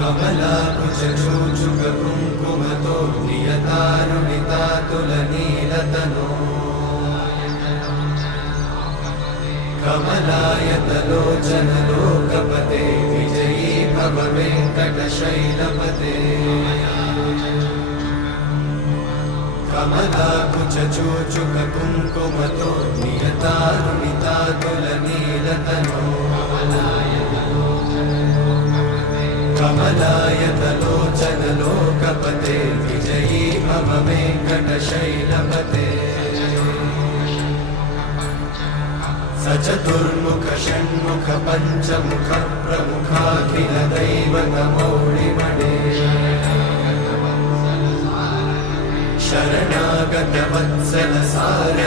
कमलाकुचूचुककुङ्कुमतो नियतारुणितातुलनीलतनो कमलायतलोचनलोकपते विजयी भव वेङ्कटशैलपते कमलाकुचूचुककुङ्कुमतो नियतारुणितातुलनीलतनो कमलायतलोचनलोकपते विजयी भव वेङ्कटशैलपते सचतुर्मुख षण्मुख पञ्चमुख प्रमुखाखिलदैवतमौलिमणे शरणागतवत्सल सार